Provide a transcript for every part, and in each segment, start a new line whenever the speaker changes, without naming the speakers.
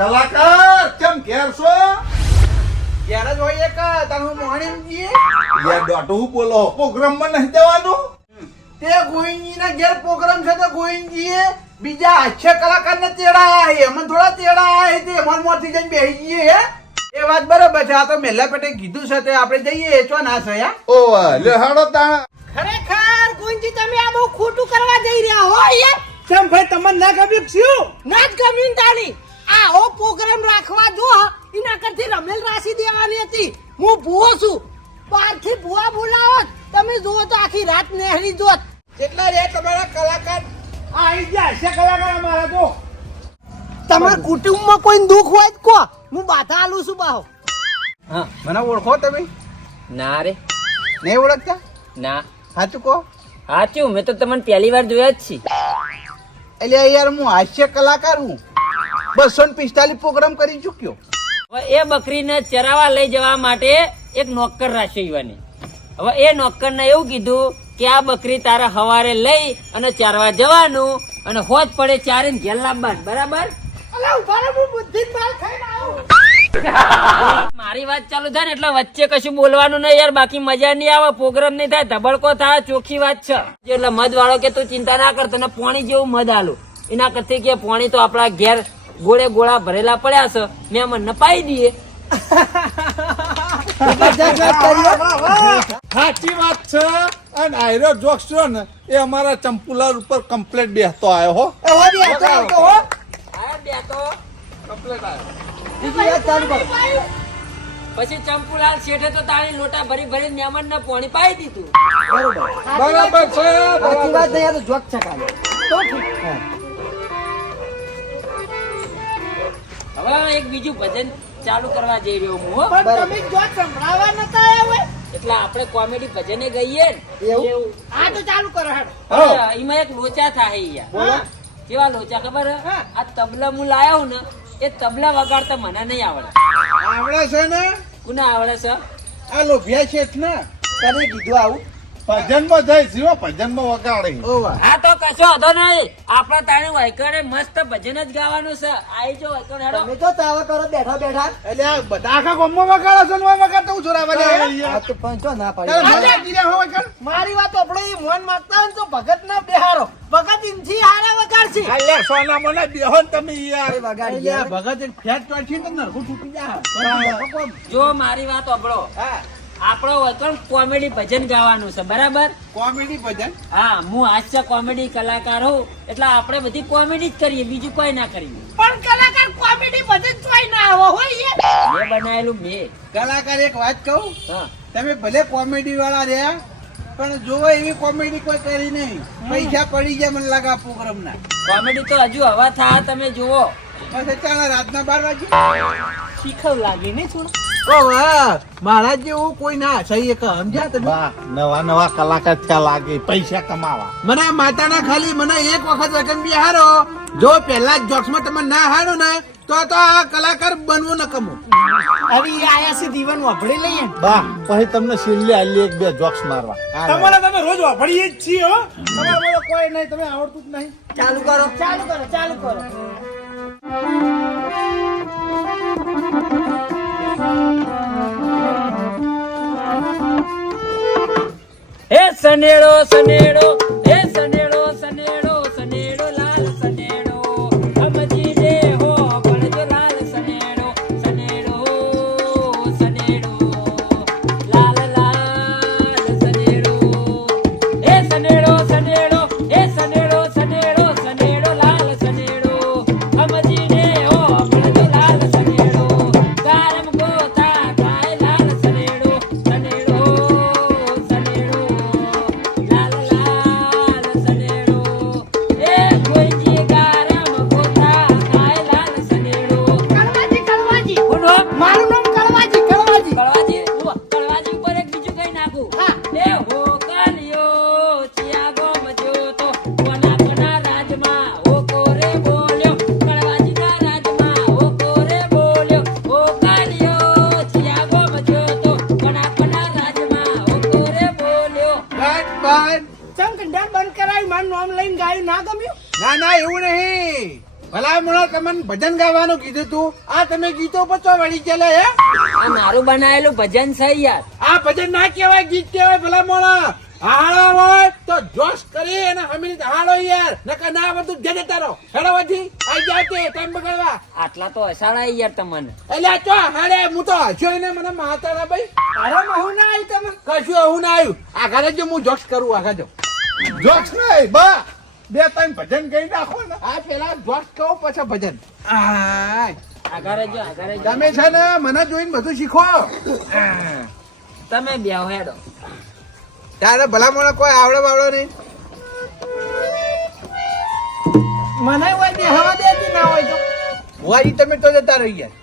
કલાકાર કેમ ઘેર છો?
ઘેર જ હોય એક તમે મોણી
યાર દોઢું બોલો પ્રોગ્રામમાં નહીં દેવાનો
તે ગોવિંદજીના ઘેર પ્રોગ્રામ છે તો ગોવિંદજીએ બીજા હાસ્ય કલાકારને તેડાયા હે અમને થોડા તેડાયા હે તે મન મોથી જઈને બેસી જઈએ હે. એ વાત બરાબર છે આ તો મેલા પેટે કીધું છે તે આપણે જઈએ ચો ના છે યા
ઓ લે હાડો તાણ.
ખરેખર ગુંજી તમે આ બહુ ખોટું કરવા જઈ રહ્યા હો યાર
કેમ ભાઈ તમને ના ગમ્યું શું?
ના જ ગમ્યું ને તાણી. આ ઓ પ્રોગ્રામ રાખવા જો એના કરતી રાશી દેવાની હતી. હું ભૂવો છું. બહારથી ભૂવા બોલાવો. તમે જુઓ તો આખી રાત નહેરી જોત.
કેટલા રે તમારા કલાકાર? આ આવી ગયા હાસ્ય કલાકાર અમારા તો.
તમારા કુટુંબમાં કોઈ દુઃખ હોય તો કો હું બાધા આલું છું બાહો.
હા મને ઓળખો તમે?
ના રે.
નહીં ઓળખતા?
ના.
સાચું કહો.
સાચું મેં તો તમને પહેલી વાર જોયા જ છી.
એટલે યાર હું હાસ્ય કલાકાર હું. બસો ને પિસ્તાલીસ પ્રોગ્રામ કરી ચૂક્યો.
એ બકરીને ચરાવા લઈ જવા માટે એક નોકર રાખ્યો યુવાને હવે એ નોકરને એવું કીધું કે આ બકરી તારા હવારે લઈ અને ચારવા જવાનું અને હોજ પડે ચારે ઘેર લાવવાનું. બરાબર? મારી વાત ચાલુ થાય ને એટલે વચ્ચે કશું બોલવાનું નહીં યાર બાકી મજા નહીં આવે પ્રોગ્રામ નહીં થાય ધબડકો થાય ચોખ્ખી વાત છે. એટલે મધ વાળો કે તું ચિંતા ના કર તને પોણી જેવું મધ આલું. એના કરતી કે પોણી તો આપણા ઘેર ગોળે ગોળા ભરેલા પડ્યા છે. મેં અમને નપાઈ દઈએ
સાચી વાત છે. અને આયરો જોક્સ છો ને એ અમારા ચંપુલાર ઉપર કમ્પ્લેટ બેસતો આવ્યો હો. કમ્પ્લેટ આવ્યો
પછી ચંપુલાલ શેઠે તો તાળી લોટા ભરી ભરી મેમન ને પોણી પાઈ દીધું.
બરાબર. છે
સાચી વાત
બરાબર
નહીં આ તો જોક છે કાલે
તો ઠીક.
હવે એક બીજું ભજન ચાલુ કરવા જઈ રહ્યો હું
પણ તમે જો સંભળાવા નતા આવ્યા હોય?
એટલે આપણે કોમેડી ભજને ગઈએ ને.
એવું?
આ તો ચાલુ કરો હેડ.
એમાં એક લોચા થાય યાર. કેવા લોચા ખબર? હે?
હા.
આ તબલા હું લાયો ને એ તબલા વગાડતા મને નહીં આવડે.
આવડે છે ને?
કુના આવડે છે?
આ લોભિયા છે ને તને કીધું આવું.
ભજનમાં જાય જીવો ભજનમાં વગાડે.
હા તો કશો હતો નહીં. આપણા તાણી વાયકડે મસ્ત ભજન જ ગાવાનું છે. આઈ જો હેડો.
તમે તો તાવા કરો બેઠા બેઠા.
એટલે આ બધા આખા ગામમાં વગાડો છો ને વગાડતો હું ચોરાવા જાય
તો પંચો ના
તારે વગાડ.
મારી વાત આપણો એ મન માંગતા હોય તો ભગત ના બેહારો ભગત ઇનથી હારા વગાડશે.
અલ્યા સોના મને બેહો તમે યાર.
આ ભગત ફેટ પાછી ને નરખું તૂટી જાય.
જો મારી વાત આપણો
હા.
આપણો વતન કોમેડી ભજન ગાવાનું છે બરાબર?
કોમેડી ભજન?
હા હું હાસ્ય કોમેડી કલાકાર હોઉં એટલે આપણે બધી કોમેડી જ કરીએ બીજું કોઈ ના કરીએ.
પણ કલાકાર કોમેડી ભજન કોઈ ના આવો હોય એ.
મેં બનાવેલું મેં.
કલાકાર એક વાત કહું?
હા.
તમે ભલે કોમેડી વાળા રહ્યા પણ જોવો એવી કોમેડી કોઈ કરી નહીં. પૈસા પડી ગયા મને લાગે પ્રોગ્રામ ના
કોમેડી તો હજુ હવા થા તમે જુઓ.
બસ ચાલે રાતના બાર વાગે
શીખવ લાગે નહીં થોડું.
મારા જેવું કોઈ ના સહી એક સમજ્યા તમે?
નવા નવા કલાકાર લાગે પૈસા કમાવા.
મને માતાના ખાલી મને એક વખત વચન બી હારો. જો પહેલા જ જોક્સમાં તમે ના હારો ને તો તો આ કલાકાર બનવું ન કમું.
અરે આયા છે દીવન વાપરી લઈએ
બા પછી તમને સિલ્લી આલી એક બે જોક્સ મારવા.
તમારે તમે રોજ વાપરીએ જ છીએ હો. તમારે કોઈ નહીં તમે આવડતું જ નહીં. ચાલુ કરો.
ચાલુ કરો ચાલુ કરો.
હે સનેડો સનેડો.
ભજન ગાવાનું કીધું તું? આ તમે ગીતો ચો વળી ગયા હે?
આ મારું બનાવેલું ભજન છે યાર.
આ ભજન ના કહેવાય ગીત કહેવાય ભલા મોણા હાળો હોય તો જોશ કરી અને હમી હાળો યાર. નકર ના બધું જજે તારો. હેડો વધી. આઈ જાય તે ટાઈમ બગાડવા.
આટલા તો અસાડા યાર તમને.
એટલે આ ચો હાડે હું તો હસ્યો ને મને માતા ભાઈ.
તારા હું ના આવ્યું તમે?
કશું હું ના આવ્યું ઘરે જો હું જોશ કરું આગળ જો
જોશ નહીં બા બે ત્રણ ભજન કહી નાખો ને.
આ પેલા જોશ કહો પછી ભજન. તમે છે ને મને જોઈને બધું શીખો.
તમે બે હેડો.
તારે ભલા મને કોઈ આવડે બાવડો નહીં.
મને હોય બેહવા દેતી ના હોય તો.
ભુવાજી તમે તો જતા રહી ગયા.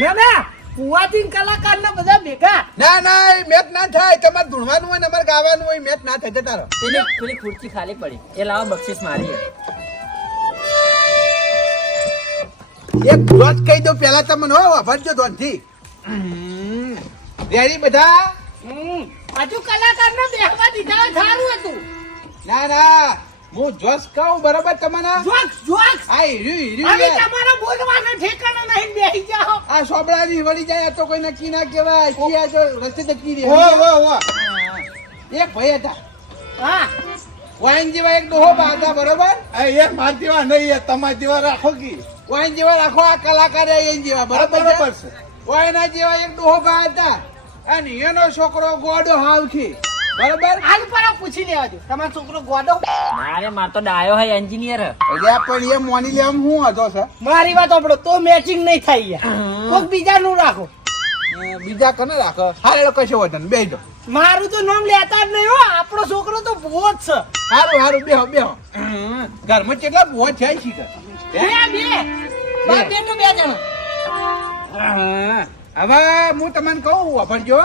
ના ના. ફુવાથી કલાકાર ના બધા ભેગા.
ના ના એ મેચ ના થાય. તમારે ધૂણવાનું હોય ને અમારે ગાવાનું હોય મેચ ના થાય. જતા રહો.
પેલી પેલી ખુરશી ખાલી પડી. એ લાવો બક્ષિસ મારી
એક ધ્વજ કહી દો પેલા તમને હો વાપરજો ધ્વજથી. રેડી બધા?
હમ, હજુ કલાકાર ને બેહવા દીધા સારું હતું.
ના ના. હું જોશ કહું બરોબર તમને?
જોશ જોશ!
આ હીર્યું હીર્યું
હવે તમારો બોલવાનો ઠેકાણો નહીં બેહી જાઓ.
આ સોબડાની વળી જાય આ તો કોઈ નક્કી ના કહેવાય. કિયા જો રસ્તે જતી રહે.
ઓ ઓ ઓ
એક ભાઈ હતા.
હા.
વાઈન જેવા એક ડોહો બા હતા બરોબર?
એ માર જેવા નહીં એ તમારા જેવા રાખો કી.
વાઈન જેવા રાખો આ કલાકાર એ જેવા બરોબર
બરોબર
છે?
છે.
વાઈના જેવા એક ડોહો બા હતા. અને એનો છોકરો ગોડો હાવ છે બરોબર?
હાલ પર પૂછી લેવા દો. તમારો છોકરો ગોડો?
મારે માર તો ડાયો હે એન્જિનિયર
એટલે પણ એ મોની લેમ હું હતો સર?
મારી વાત આપણો તો મેચિંગ નહીં થાય યાર. કોક બીજાનું રાખો.
બીજા કને રાખો? હારે કશો વતન બે જો
મારું તો નામ લેતા જ નહીં હો. આપણો છોકરો તો ભૂવો જ છે.
હારું હારું બેહો બેહો. ઘરમાં કેટલા બોજ છે શીખર?
બે બે. બા. બે તો બે જણા.
હવે હું તમને કહું વાપરજો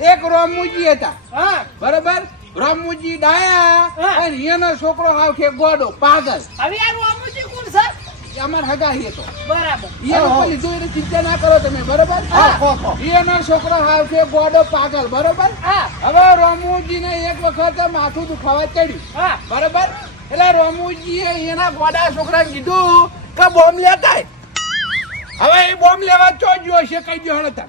એક રોમુજી હતા.
હા.
બરોબર? રોમુજી ડાયા
હા.
અને એનો છોકરો હાવ કે ગોડો પાગલ.
હવે આ રોમુજી કોણ
સર અમાર હગાહી હતો.
બરાબર.
ચિંતા ના કરો તમે બરોબર. એનો છોકરો હાવ છે ગોડો પાગલ બરોબર?
હા.
હવે રોમુજીને એક વખત માથું દુખાવા ચડ્યું.
હા.
બરોબર? એટલે રોમુજીએ એના ગોડા છોકરાને કીધું કે બોમ્બ લેતા. હવે એ બોમ્બ લેવા ચો ગયો છે કઈ ગયો હળતા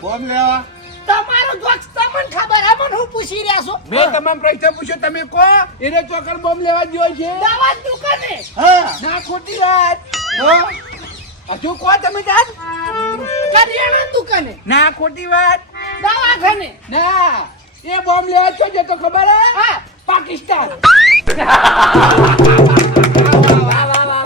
બોમ લેવા?
તમારો જોક્સ તમને ખબર હે મને હું પૂછી રહ્યા છો.
મે તમામ પ્રશ્ન પૂછ્યો તમે કો એને ચોકર બોમ્બ લેવા ગયો છે?
દવા દુકાને.
હા.
ના ખોટી વાત. હા. હજુ કો તમે જાત
કરિયાણા દુકાને.
ના ખોટી વાત.
દવાખાને
ના એ બોમ્બ લેવા છો જે તો ખબર હે?
હા.
પાકિસ્તાન.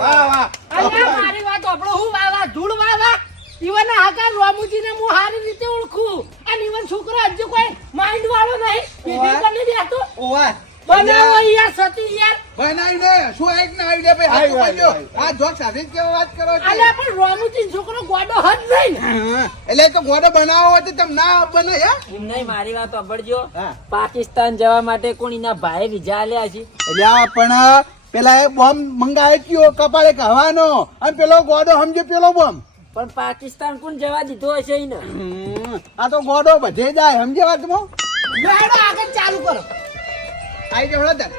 મારી વાત આપણો હું વાવા ધૂળ વાવા ઈવન હાકા રોમુજીને હું સારી રીતે ઓળખું. અને ઈવન છોકરો હજુ કોઈ માઇન્ડ વાળો નહીં. પીધી કરીને દેતો
ઓવા.
બનાવો યાર સતી યાર.
બનાવી દે. શું એક ના આવી દે ભાઈ? હાથ
આવ્યું,
આ જોક સાથે કેવો વાત કરો છો?
અલે પણ રોમુજી છોકરો ગોડો હદ નહીં.
એટલે તો ગોડો બનાવો તો તમે ના બને હે?
નહીં મારી વાત સાંભળજો. પાકિસ્તાન જવા માટે કોણીના ભાઈ વિઝા આલ્યા છે?
એટલે પણ પેલા એ બોમ્બ મંગાવ્યો કયો કપાળે કહેવાનો. અને પેલો ગોડો સમજે પેલો બોમ્બ?
પણ પાકિસ્તાન કોણ જવા દીધો હશે એને
આ તો ગોડો બધે જાય સમજે વાતમાં
લેડો આગળ ચાલુ કરો.
આઈ જવડો હળદર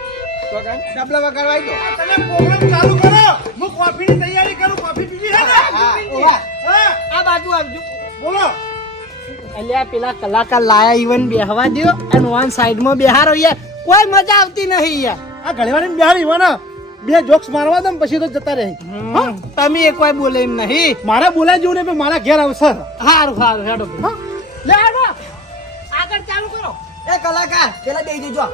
તો કાંઈ ડબલા વગાડવા આવી જાઓ.
તમે પ્રોગ્રામ ચાલુ કરો. હું કોફીની તૈયારી કરું કોફી પીવી હે ને?
હા,
આ બાજુ આવજો.
બોલો.
અલ્યા પેલા કલાકાર લાયા ઈવન બેહવા દ્યો અને વન સાઈડમાં બેહારો યાર. કોઈ મજા આવતી નહીં યાર.
આ ઘડીવાળી બેહાર હોય બે જોક્સ મારવા દમ પછી તો જતા રહે.
તમે એક વાર બોલે એમ નહીં.
મારે બોલાય જેવું ને મારા ઘેર આવશે.
હારું સારું હેડો લે હેડો. આગળ ચાલુ કરો.
એ કલાકાર પેલા બેસી જજો.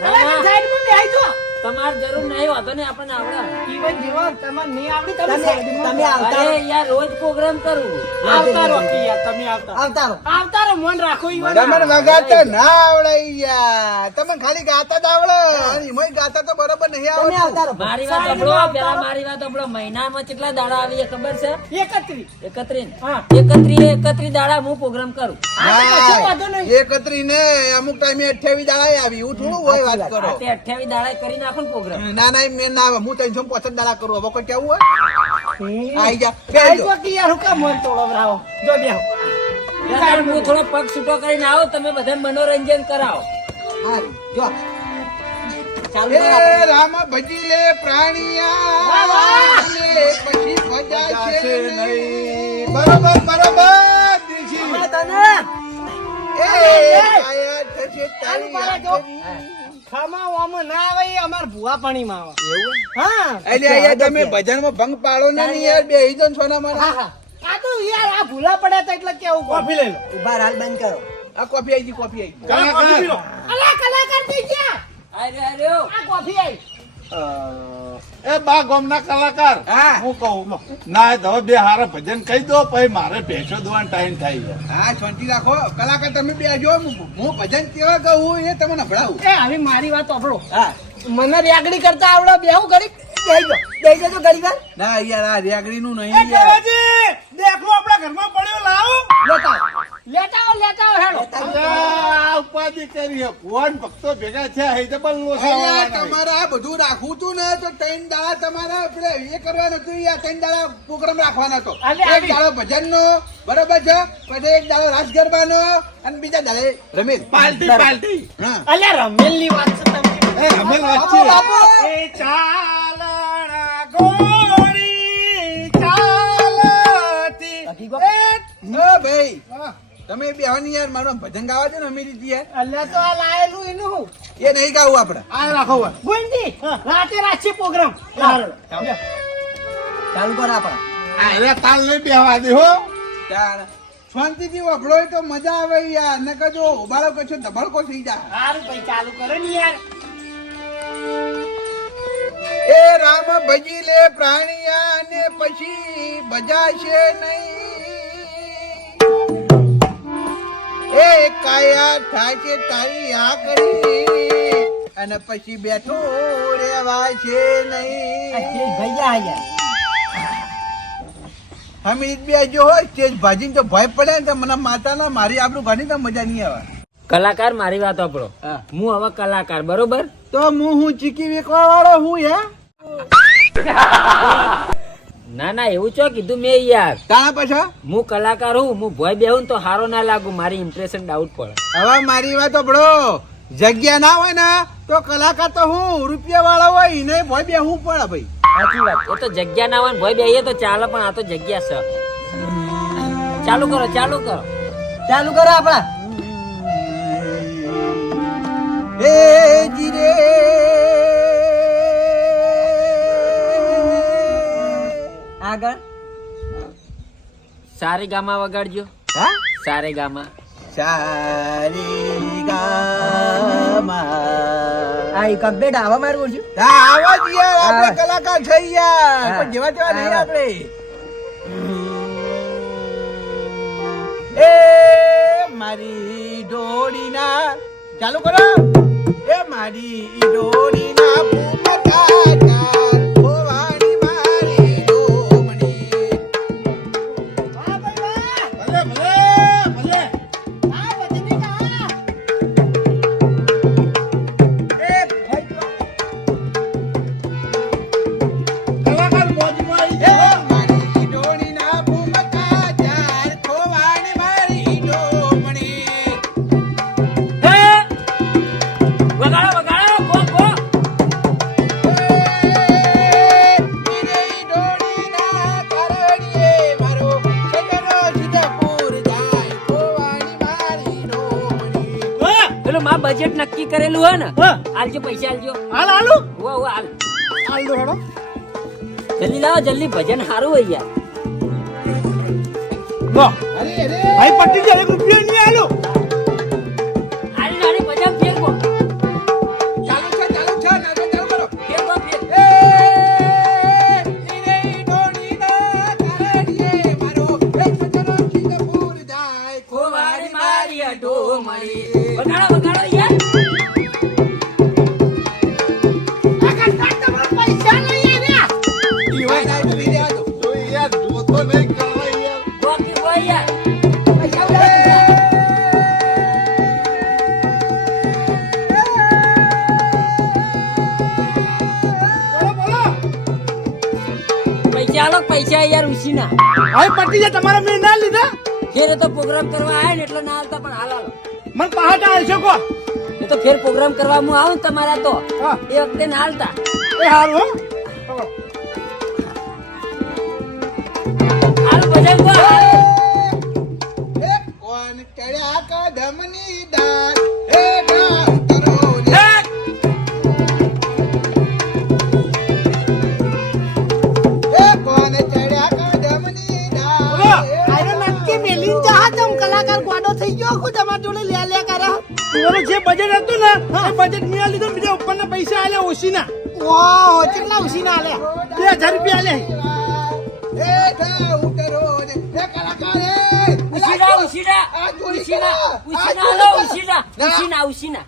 ના, ના.
સાઈડમાં બેહી જો
તમારે જરૂર નહીં વાંધો ને આપણને આવડે.
ઈવન જેવો તમારે નહીં આવડી તમે
તમે આવતા
અરે યાર રોજ પ્રોગ્રામ કરું.
આવતા રહો યાર તમે આવતા
આવતા રહો.
આવતા રહો મન રાખો ઈવન
મને વગાડતા ના આવડે યાર. તમે ખાલી ગાતા જ આવડે. અને ગાતા તો બરોબર નહીં આવડતું.
મારી વાત સાંભળો પેલા મારી વાત સાંભળો. મહિનામાં કેટલા દાડા આવી ખબર છે?
એકત્રીસ.
એકત્રીસ.
હા.
એકત્રીસ એકત્રીસ દાડા હું પ્રોગ્રામ કરું.
આ તો કશો વાંધો નહીં.
એકત્રી ને અમુક ટાઈમે અઠ્યાવીસ દાડા આવી. હું થોડું હોય વાત કરો.
અઠ્યાવીસ દાડા કરી નાખો. ને પ્રોગ્રામ
ના ના એમ ના આવે હું ત્રણસો પચાસ દાડા કરું હવે કોઈ કેવું હોય? આઈ જા
આઈ
બેહજો.
તો કે યાર હું કામ મન તોડો રાવો જો બેહો.
યાર, હું થોડો પગ છૂટો કરીને આવો તમે બધા મનોરંજન કરાવો.
જો.
ચાલુ
રામ ભજી લે પ્રાણિયા પછી ભજા
છે
નહીં.
નહીં. બરોબર બરોબર
દીજી તને.
એ આયા થશે તારી
જો. ના આવે એ અમાર ભુવા પાણીમાં આવે. હા.
એટલે અહીંયા તમે ભજનમાં ભંગ પાડો ને નહીં યાર બે ઈ જો ને સોના
હા, હા. આ તો યાર આ ભૂલા પડ્યા હતા એટલે કેવું કોફી લઈ લો. ઊભા હાલ બંધ કરો.
આ કોફી આવી ગઈ કોફી આવી ગઈ.
કલાકાર
અલા કલાકાર થઈ ગયા.
આર્યો, આર્યો.
આ કોફી આવી
એ બા ગોમના કલાકાર.
હું.
કહું ના તો બે હારા ભજન કહી દો પછી મારે ભેંસો દોવાનો ટાઈમ થાય છે.
હા છોંટી રાખો. કલાકાર તમે બે જો હું હું ભજન કેવા કહું એ તમને નભળાવું
એ હવે મારી વાત સાંભળો
હા.
મને રેગડી કરતા આવડે બેહું ઘડી બેહી જાઓ બેહી જજો ઘડી વાર.
ના યાર આ રેગડી નું નહીં યાર.
દેખલો આપણા ઘરમાં પડ્યો લાવો.
લેતા. લેતા આવો લેતા આવો હેડો.
અલ્યા, ઉપાધિ કરી છે. ભુવન ભક્તો ભેગા થયા છે ડબલ નો
તમારે આ બધું રાખવું તું ને તો ત્રણ દાડા તમારે પેલે એ કરવાનું હતું આ ત્રણ દાડા પ્રોગ્રામ રાખવાનો હતો એક દાડો ભજન નો બરોબર છે? પછી એક દાડો રાસ ગરબાનો અને બીજા દાડે રમેલ.
પાલટી પાલટી.
હા.
અલ્યા રમેલની વાત છે તમે
રમેલ વાત છે. એ ચાલણા ગોરી ચાલતી.
હકીકત?
ઓ ભાઈ. તમે બેહવાની યાર મારો ભજન ગાવા દો ને અમીરી યાર.
અલ્યા તો આ લાયેલું એનું. હું
એ નહીં ગાવું આપણે.
આ રાખો.
ગોવિંદજી રાતે રાખીએ પ્રોગ્રામ. ચાલુ કરો આપણે.
આ હવે તાલ નહીં બેહવા દે હો.
ચાલ. શાંતિથી વફળો તો મજા આવે યાર. ને કજો ઉબાળો કશો ધબળકો થઈ જાય.
સારું ભાઈ ચાલુ કરો ને યાર.
એ રામ ભજી લે પ્રાણિયા ને પછી બજાશે નહીં. એ કાયા થાશે તારી આ કરી અને પછી બેઠો રેવાશે નહીં.
ભૈયા યાર
હમીર બે જો હોય સ્ટેજ ભાજીને તો ભય પડે ને તો મને માતાના મારી આપણું ઘણી તો મજા નહીં આવે.
કલાકાર મારી વાત આપણો
હા.
હું હવે કલાકાર બરોબર?
તો હું હું ચીકી વેકવા વાળો હું હે?
ના ના એવું ચો કીધું મેં યાર
તાણા પાછા
હું કલાકાર હું હું ભય બેહું તો હારો ના લાગુ મારી ઇમ્પ્રેશન ડાઉટ પડે
હવે મારી વાત બડો જગ્યા ના હોય ને તો કલાકાર તો હું રૂપિયા વાળો હોય એને ભય બેહું પડે ભાઈ
સાચી વાત એ તો જગ્યા ના હોય ને ભય બેહીએ તો ચાલે પણ આ તો જગ્યા છે ચાલુ કરો ચાલુ કરો
ચાલુ કરો આપણા
હે જીરે
આગળ?
સારે ગામા વગાડજો.
હા?
સારે ગામા
સારી ગામા
આ એક કમ્પ્લીટ આવા મારું છું?
હા આવા જ યાર આપણે કલાકાર છે યાર. પણ જેવા તેવા નહીં આપણે. એ મારી ડોડીના ચાલુ કરો. એ મારી ડોડીના
આલજો પૈસા આલજો.
હાલ હાલું
વો વો હાલ.
હાલ દો હેડો
જલ્દી લાવો જલ્દી. ભજન સારું હોય યાર.
ભાઈ પટ્ટી જાય એક રૂપિયો હવે પટી જાય તમારા મેં ના લીધા.
ફેર તો પ્રોગ્રામ કરવા આવે ને એટલે ના આવતા પણ હાલ હાલ.
મને પહાટા આવશે કો
હું તો ફેર પ્રોગ્રામ કરવા હું આવું તમારા તો.
હા.
એ વખતે ના હાલતા.
એ હારું હો.
હારું ભજન ગો
એ કોણ ચડ્યા કદમની હું
તમાર જોડે લે લે કરે
તમારું જે બજેટ હતું ને એ બજેટ મેં લીધો બીજા ઉપરના પૈસા આલ્યા ઓછીના
ઓહો કેટલા ઉસીના આલે
બે હજાર રૂપિયા આલ્યા
હે ડાળ ઉતરો રે. કલાકારે.
ઉશીના ઉશીના ઉશીના. ઉશીના
આ
લો
ચોરી ના.
ઉશીના ઉશીના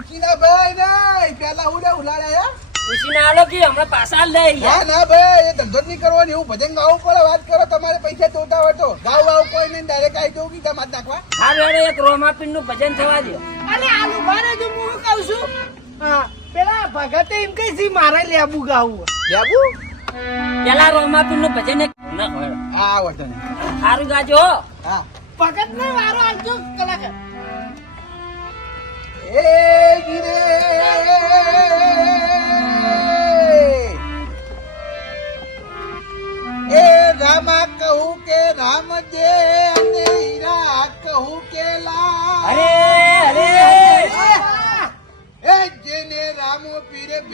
ઉશીના ભાઈ નહીં. પેલા ઉડે ઉલાડ્યા
ઉશીના આલો કે હમણાં પાછા લે.
ના ના ભાઈ એ ધંધો જ નહીં કરવાનો. એવું ભજન ગાવું પડે વાત કરો તમારે પૈસા જોતા હોય તો. ગાવ ગાવ કોઈ નહીં ડાયરેક્ટ આવી જવું કીધા માત નાખવા?
હા વેડે એક રોમાપીનનું ભજન થવા દો
અરે આલુ બારે જો હું કહું છું? હા પેલા ભગતે એમ કઈ છે મારે લેબુ ગાવું.
લેબુ?
પેલા રોમાપીનનું ભજન એક ના હોય.
હા વતન
સારું ગાજો હો.
ભગત ને વારો આલજો કલાકાર
એ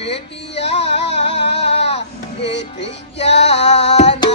પીર ભેટિયા એ થઈ ગયા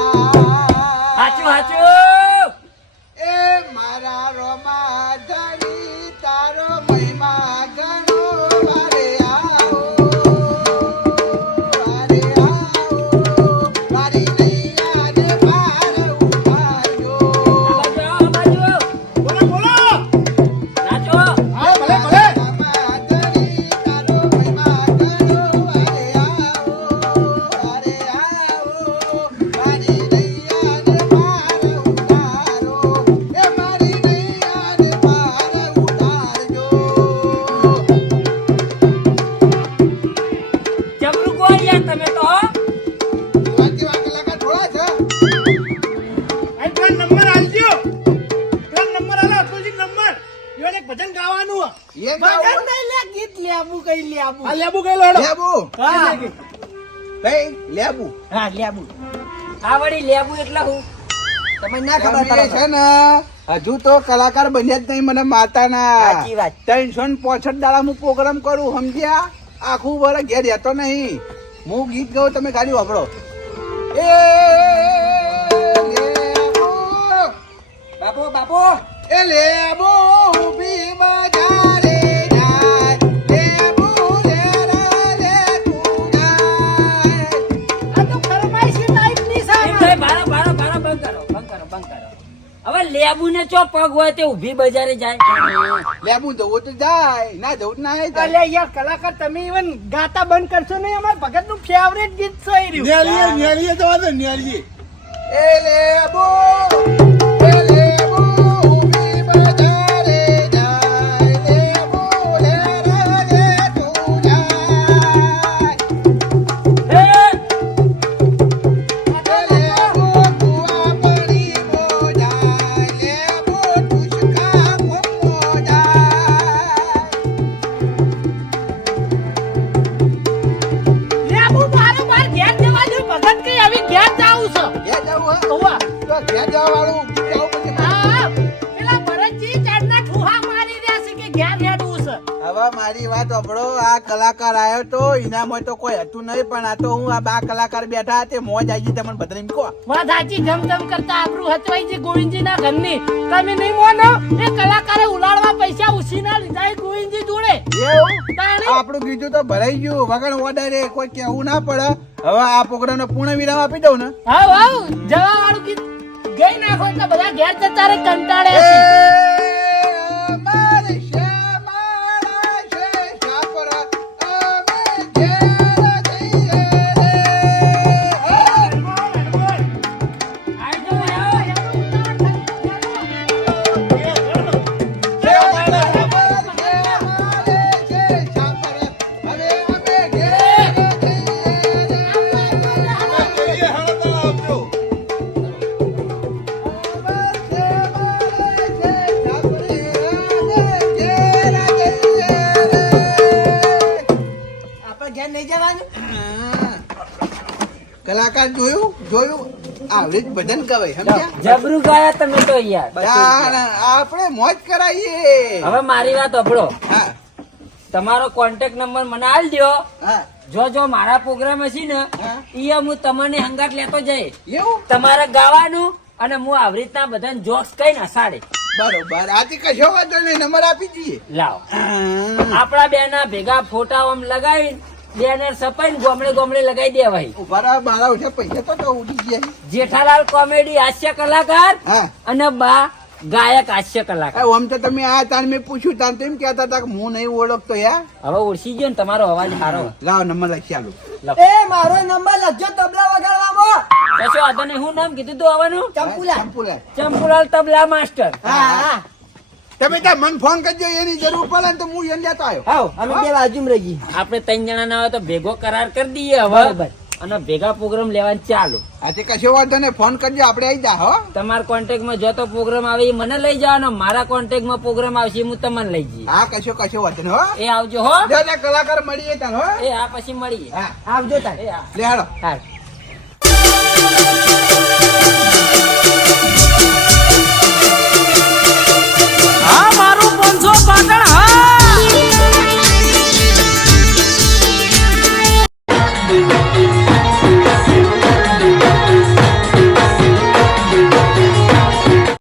લેબુ
આ
વળી લેબુ એટલે હું
તમને ના ખબર પડે
છે ને હજુ તો કલાકાર બન્યા જ નહીં મને માતાના
સાચી વાત.
ત્રણસો ને પોસઠ દાડા હું પ્રોગ્રામ કરું સમજ્યા આખું વર ઘેર રહેતો નહીં હું ગીત ગાઉં તમે ગાડી વાપરો એ બાપો
બાપો બાપુ
એ લેબો ઊભી બજારે
હવે લેબુ ને ચો પગ હોય તે ઊભી બજારે જાય
લેબુ જવું તો જાય ના જવું તો ના જાય.
અલે યાર કલાકાર તમે ઇવન ગાતા બંધ કરશો નહીં અમાર ભગતનું ફેવરેટ ગીત છે ઈ રહ્યું.
નેલીએ નેલીએ જવા દે નેલીએ
એ લેબુ હવે મારી વાત સાંભળો આ કલાકાર આવ્યો તો ઇનામ તો કોઈ હતું નહીં પણ આ તો હું આ બા કલાકાર બેઠા તે મોજ આવી તમને બધાને એમ કહો.
વાત સાચી જમ જમ કરતા આબરૂ હચવાઈજી ગોવિંદજી ના ઘરની. તમે નહીં મોનો એ કલાકારે ઉલાડવા પૈસા ઉછીના લીધા એ ગોવિંદજી જોડે.
આપણું ગીતું તો ભરાઈ ગયું વગર ઓર્ડર કોઈ કેવું ના પડે. હવે આ પ્રોગ્રામ ને પૂર્ણ વિરામ આપી દઉં ને.
હા હા જવા વાળું ગીત ગઈ નાખો એટલે બધા ઘેર જતા રે કંટાળે છે
આવડે ભજન કહેવાય સમજ્યા?
જબરું ગાયા તમે તો યાર
આપણે મોજ કરાવીએ
હવે મારી વાત
અભળો.
તમારો કોન્ટેક્ટ નંબર મને આલ દો જો જો મારા પ્રોગ્રામ હશે ને. ઈ હું તમને હંગાટ લેતો જઈ.
એવું?
તમારે ગાવાનું અને હું આવી રીતના બધાને જોક્સ કઈ હસાડે.
બરોબર. આથી કશો વાંધો નહીં. નંબર આપી દઈએ.
લાવ. આપણા બે ના ભેગા ફોટા આમ લગાવી બેનર સપાઈને ગોમડે ગોમડે લગાવી દેવાય.
ઊભા રહો, મારા પૈસા તો તો ઉડી ગયા
જેઠાલાલ કોમેડી હાસ્ય કલાકાર અને બા ગાયક હાસ્ય કલાકાર.
આ આમ તો તમે આ તાણ મેં પૂછ્યું તાણ તેમ કહેતા હતા કે હું નહીં ઓળખતો યાર.
હવે ઓળખી ગયો ને તમારો અવાજ સારો.
લાવ નંબર લખી આલો.
એ મારો નંબર લખજો તબલા વગાડવામાં.
કશો વાંધો નહીં હું નામ કીધું તું આવવાનું
ચંપુલા
ચંપુલા.
ચંપુલાલ તબલા માસ્ટર.
હા હા.
તમે ત્યાં મને ફોન કરજો એની જરૂર પડે ને તો હું એને લેતો આવ્યો.
આવો અમે બે બાજુમાં રહીએ.
આપણે ત્રણ જણા ના હોય તો ભેગો કરાર કરી દઈએ હવે.
બરાબર.
અને ભેગા પ્રોગ્રામ લેવાનું ચાલુ.
આજે કશો વાંધો ને ફોન કરજો આપણે આવી જા હો.
તમારા કોન્ટેક્ટમાં જો પ્રોગ્રામ આવે એ મને લઈ જવાનો મારા કોન્ટેક્ટમાં પ્રોગ્રામ આવશે હું તમને લઈ જઈએ
હા કશો કશો વાંધો હો.
એ આવજો હો.
જો કલાકાર મળીએ તાર હો.
એ આ પછી મળીએ.
હા.
આવજો તાર
એ
લે હાલો.
હા 发财了啊。